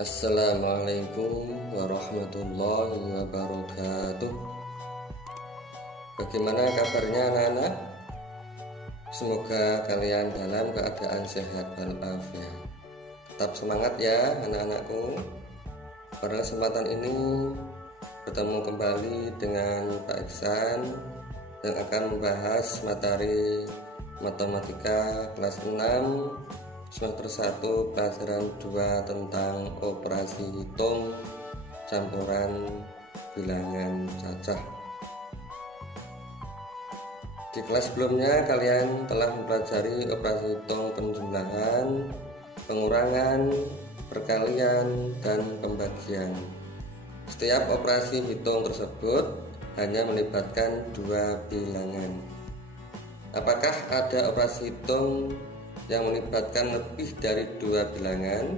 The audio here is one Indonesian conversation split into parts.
Assalamualaikum warahmatullahi wabarakatuh. Bagaimana kabarnya anak-anak? Semoga kalian dalam keadaan sehat walafiat. Tetap semangat ya anak-anakku. Pada kesempatan ini bertemu kembali dengan Pak Iksan yang akan membahas materi matematika kelas 6 semester 1 pelajaran 2 tentang operasi hitung campuran bilangan cacah. Di kelas sebelumnya kalian telah mempelajari operasi hitung penjumlahan, pengurangan, perkalian, dan pembagian. Setiap operasi hitung tersebut hanya melibatkan dua bilangan. Apakah ada operasi hitung yang melibatkan lebih dari dua bilangan?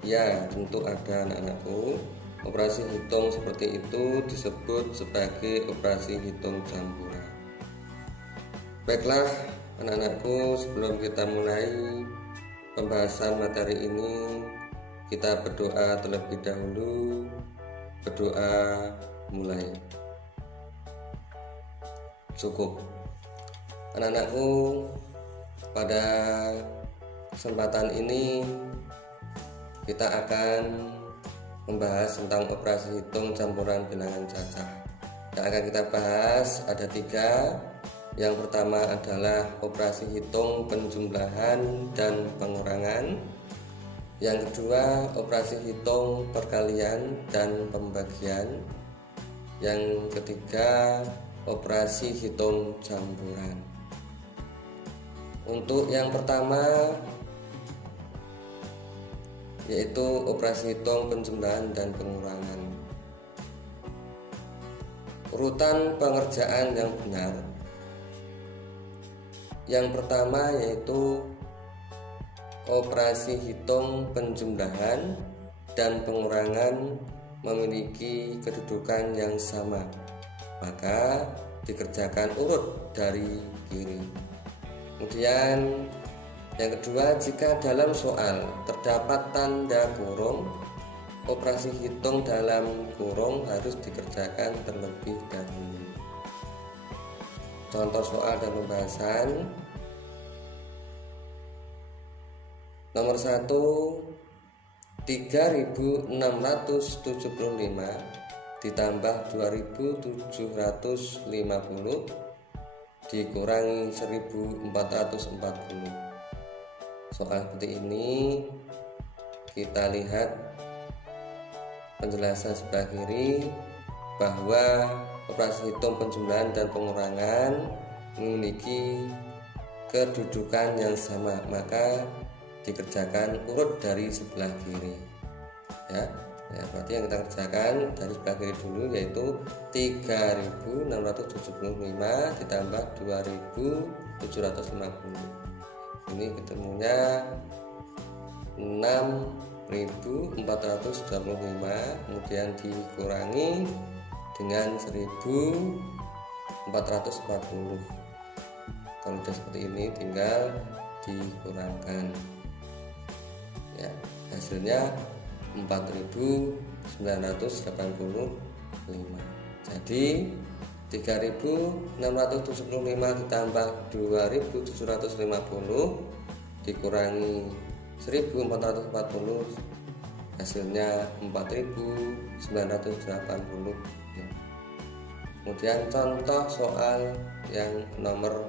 Ya, tentu ada anak-anakku. Operasi hitung seperti itu disebut sebagai operasi hitung campuran. Baiklah anak-anakku, sebelum kita mulai pembahasan materi ini, kita berdoa terlebih dahulu. Berdoa mulai. Cukup. Anak-anakku, pada kesempatan ini kita akan membahas tentang operasi hitung campuran bilangan cacah. Yang akan kita bahas ada tiga. Yang pertama adalah operasi hitung penjumlahan dan pengurangan. Yang kedua operasi hitung perkalian dan pembagian. Yang ketiga operasi hitung campuran. Untuk yang pertama yaitu operasi hitung penjumlahan dan pengurangan. Urutan pengerjaan yang benar. Yang pertama yaitu operasi hitung penjumlahan dan pengurangan memiliki kedudukan yang sama, maka dikerjakan urut dari kiri. Kemudian yang kedua, jika dalam soal terdapat tanda kurung, operasi hitung dalam kurung harus dikerjakan terlebih dahulu. Contoh soal dan pembahasan. Nomor 1, 3675 ditambah 2750 dikurangi 1440. Soal seperti ini kita lihat penjelasan sebelah kiri bahwa operasi hitung penjumlahan dan pengurangan memiliki kedudukan yang sama, maka dikerjakan urut dari sebelah kiri. Ya, berarti yang kita kerjakan dari sebelah kiri dulu yaitu 3675 ditambah 2750. Ini ketemunya 6425, kemudian dikurangi dengan 1440. Kalau sudah seperti ini tinggal dikurangkan. Ya, hasilnya 4985. Jadi 3675 ditambah 2750 dikurangi 1440 hasilnya 4980. Kemudian contoh soal yang nomor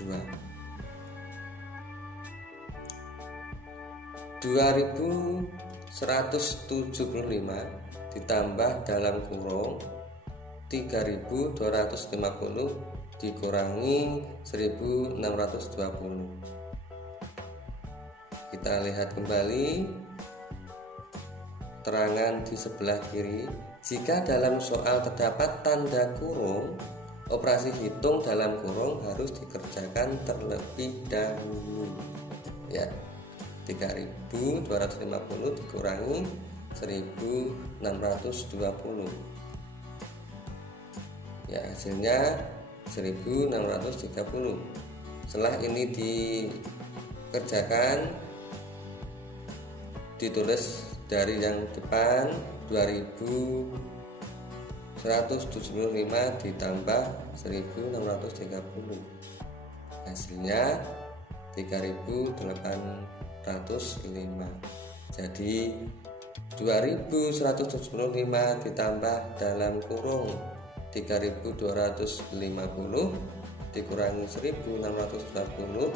2. 2175 ditambah dalam kurung 3250 dikurangi 1620. Kita lihat kembali terangan di sebelah kiri. Jika dalam soal terdapat tanda kurung, operasi hitung dalam kurung harus dikerjakan terlebih dahulu. Ya, 3250 dikurangi 1620. Ya, hasilnya 1630. Setelah ini dikerjakan, ditulis dari yang depan 2175 ditambah 1630, hasilnya 3805. Jadi 2175 ditambah dalam kurung 3250 dikurangi 1640,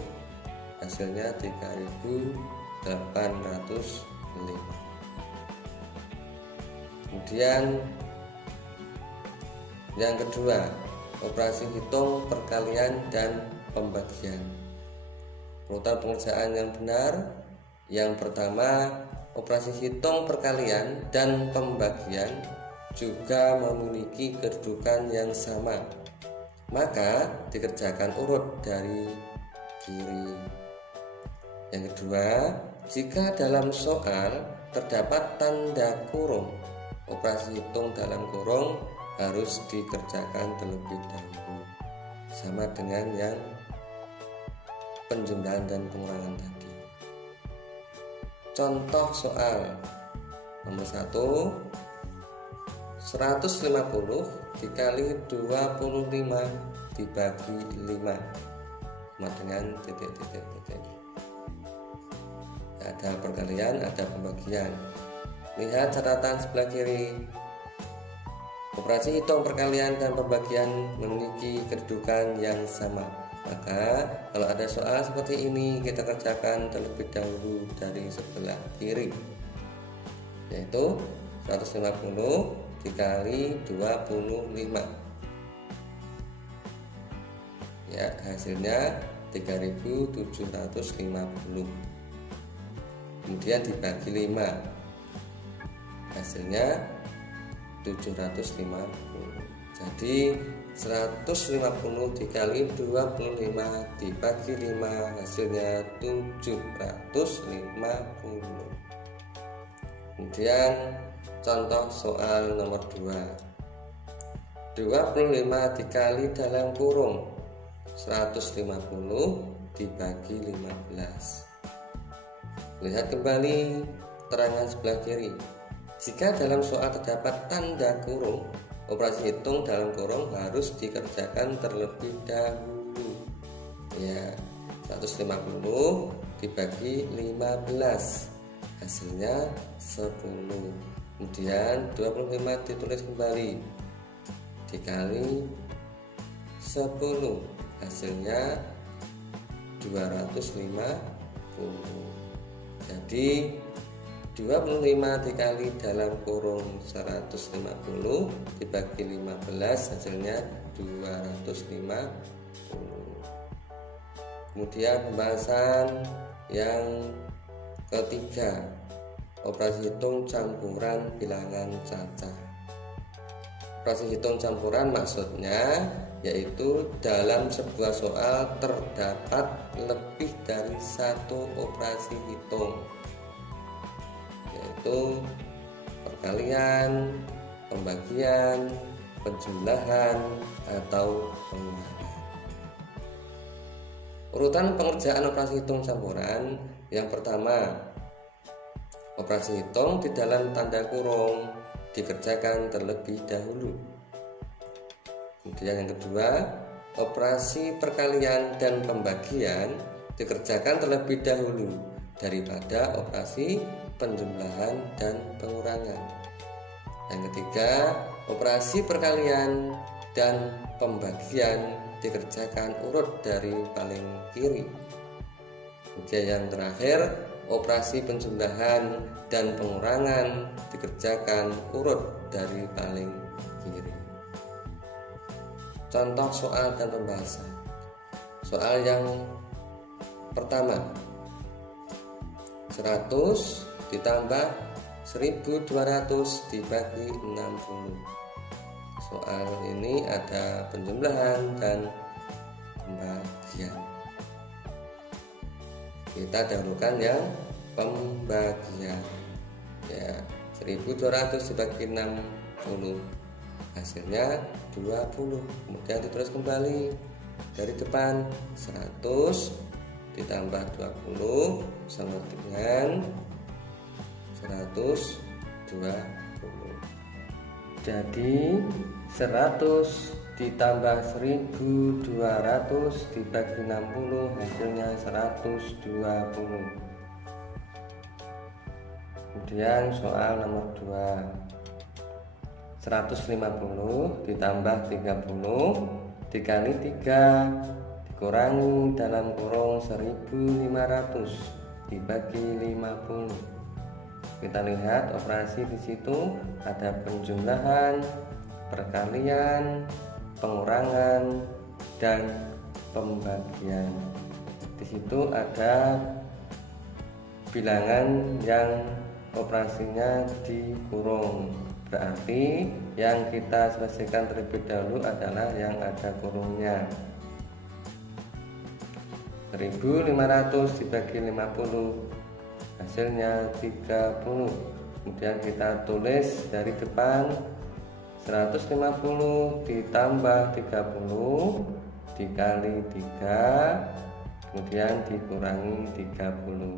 hasilnya 3805. Kemudian yang kedua, operasi hitung perkalian dan pembagian. Urutan pengerjaan yang benar. Yang pertama, operasi hitung perkalian dan pembagian juga memiliki kedudukan yang sama, maka dikerjakan urut dari kiri. Yang kedua, jika dalam soal terdapat tanda kurung, operasi hitung dalam kurung harus dikerjakan terlebih dahulu, sama dengan yang penjumlahan dan pengurangan tadi. Contoh soal nomor 1, 150 dikali 25 dibagi 5 sama dengan titik. Ada perkalian, ada pembagian. Lihat catatan sebelah kiri. Operasi hitung perkalian dan pembagian memiliki kedudukan yang sama. Maka kalau ada soal seperti ini, kita kerjakan terlebih dahulu dari sebelah kiri, yaitu 150 dikali 25. Ya, hasilnya 3750. Kemudian dibagi 5, hasilnya 750. Jadi 150 dikali 25 dibagi 5, hasilnya 750. Kemudian contoh soal nomor 2, 25 dikali dalam kurung 150 dibagi 15. Lihat kembali keterangan sebelah kiri. Jika dalam soal terdapat tanda kurung, operasi hitung dalam kurung harus dikerjakan terlebih dahulu. Ya, 150 dibagi 15, hasilnya 10. Kemudian 25 ditulis kembali dikali 10, hasilnya 250. Jadi 25 dikali dalam kurung 150 dibagi 15, hasilnya 250. Kemudian pembahasan yang ketiga, operasi hitung campuran bilangan cacah. Operasi hitung campuran maksudnya yaitu dalam sebuah soal terdapat lebih dari satu operasi hitung, yaitu perkalian, pembagian, penjumlahan, atau pengurangan. Urutan pengerjaan operasi hitung campuran. Yang pertama, operasi hitung di dalam tanda kurung dikerjakan terlebih dahulu. Kemudian yang kedua, operasi perkalian dan pembagian dikerjakan terlebih dahulu daripada operasi penjumlahan dan pengurangan. Yang ketiga, operasi perkalian dan pembagian dikerjakan urut dari paling kiri. Kemudian yang terakhir, operasi penjumlahan dan pengurangan dikerjakan urut dari paling kiri. Contoh soal dan pembahasan. Soal yang pertama, 100 ditambah 1200 dibagi 60. Soal ini ada penjumlahan dan pembagian. Kita dahulukan yang pembagian. Ya, 1200 dibagi 60, hasilnya 20. Kemudian ditulis kembali dari depan, 100 ditambah 20 sama dengan 120. Jadi 100 ditambah 1200 dibagi 60 hasilnya 120. Kemudian soal nomor 2, 150 ditambah 30 dikali 3 dikurangi dalam kurung 1500 dibagi 50. Kita lihat operasi di situ ada penjumlahan, perkalian, pengurangan, dan pembagian. Di situ ada bilangan yang operasinya dikurung. Berarti yang kita selesaikan terlebih dahulu adalah yang ada kurungnya. 1500 dibagi 50 hasilnya 30. Kemudian kita tulis dari depan 150 ditambah 30 dikali 3 kemudian dikurangi 30.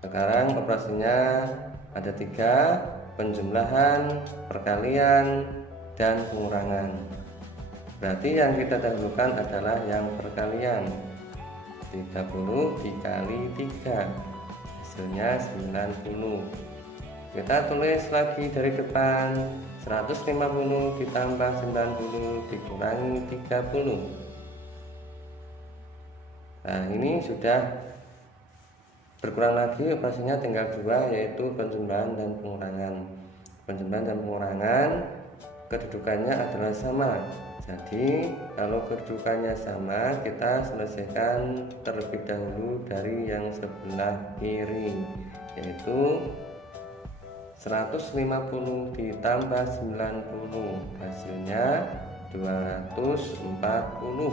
Sekarang operasinya ada 3, penjumlahan, perkalian, dan pengurangan. Berarti yang kita dahulukan adalah yang perkalian. 30 dikali 3 hasilnya 90. Kita tulis lagi dari depan 150 ditambah 90 dikurangi 30. Nah, ini sudah berkurang lagi, operasinya tinggal 2, yaitu penjumlahan dan pengurangan. Penjumlahan dan pengurangan kedudukannya adalah sama. Jadi kalau kedudukannya sama, kita selesaikan terlebih dahulu dari yang sebelah kiri, yaitu 150 ditambah 90 hasilnya 240.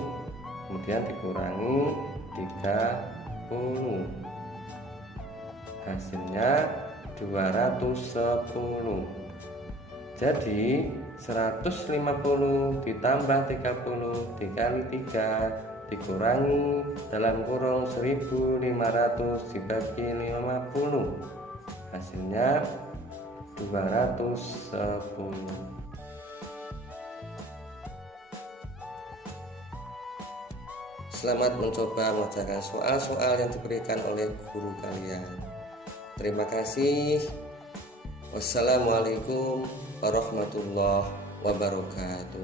Kemudian dikurangi 30 hasilnya 210. Jadi 150 ditambah 30 dikali 3 dikurangi dalam kurung 1500 dibagi 50 hasilnya 210. Selamat mencoba mengerjakan soal-soal yang diberikan oleh guru kalian. Terima kasih. Wassalamualaikum warahmatullahi wabarakatuh.